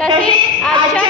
但是阿 c h a.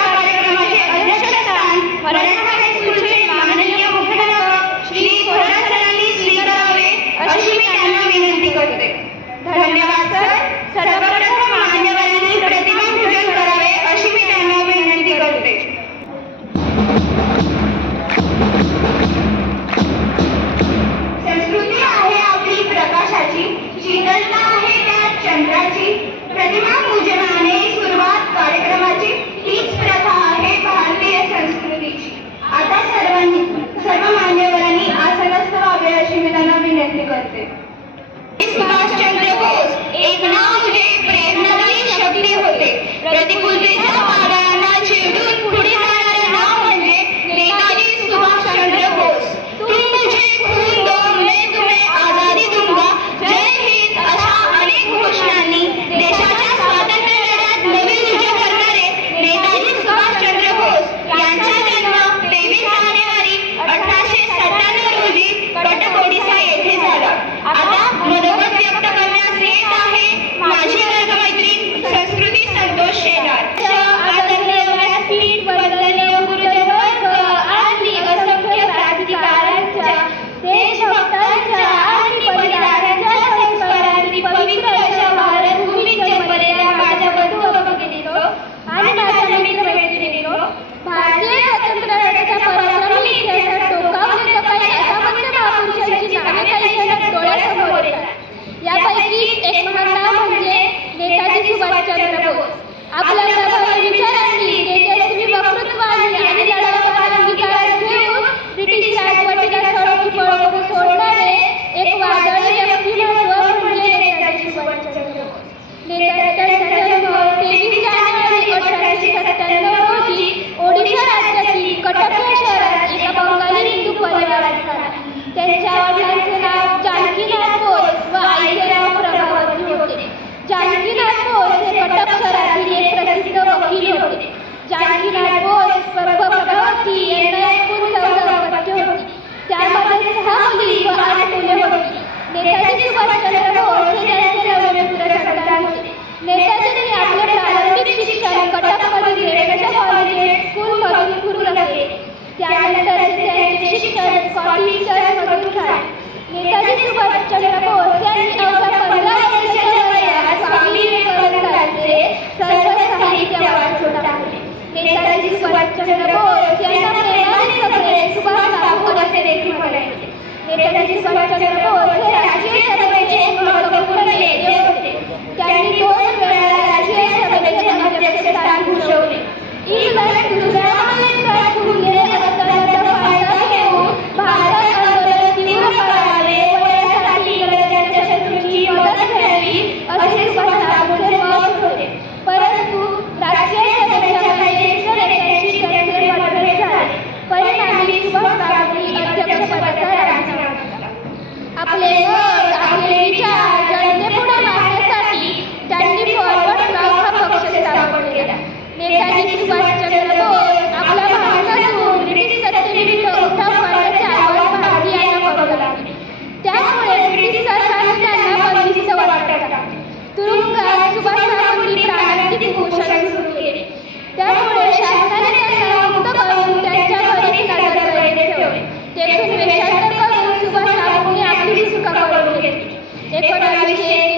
decorar, decorar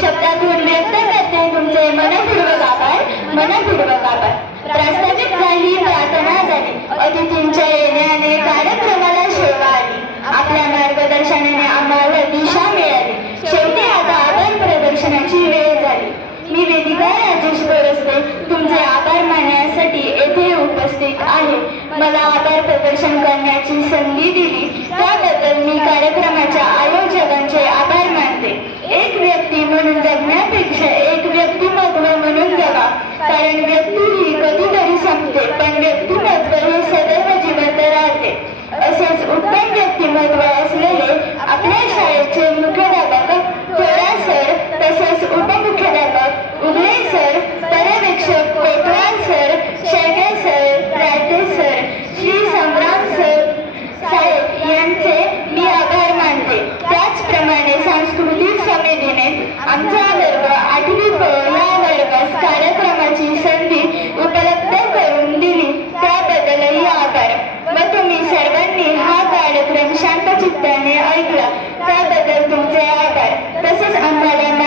शब्दातून व्यक्त करते तुमचे मनपूर्वक आभार मनपूर्वक आभार. प्रास्ताविक झाली प्रार्थना झाली. अतिथींच्या येण्याने कार्यक्रमाला आली. आपल्या मार्गदर्शनाने आम्हाला दिशा मिळाली. शेवटी आता आभार प्रदर्शनाची वेळ झाली. मी वेदिका राजेश बोरस्ते तुमचे आभार मानण्यासाठी येथे उपस्थित आहे. मला आभार प्रदर्शन करण्याची संधी दिली. त्याबद्दल मी कार्यक्रमाच्या कधीतरी पण व्यक्तिमत्व हे सदैव जिवंत राहते. असेच उत्तम व्यक्तिमत्व असलेले आपल्या शाळेचे कार्यक्रम शांत चित्ताने ऐकला. त्याबद्दल तुमचे आभार. तसेच आम्हाला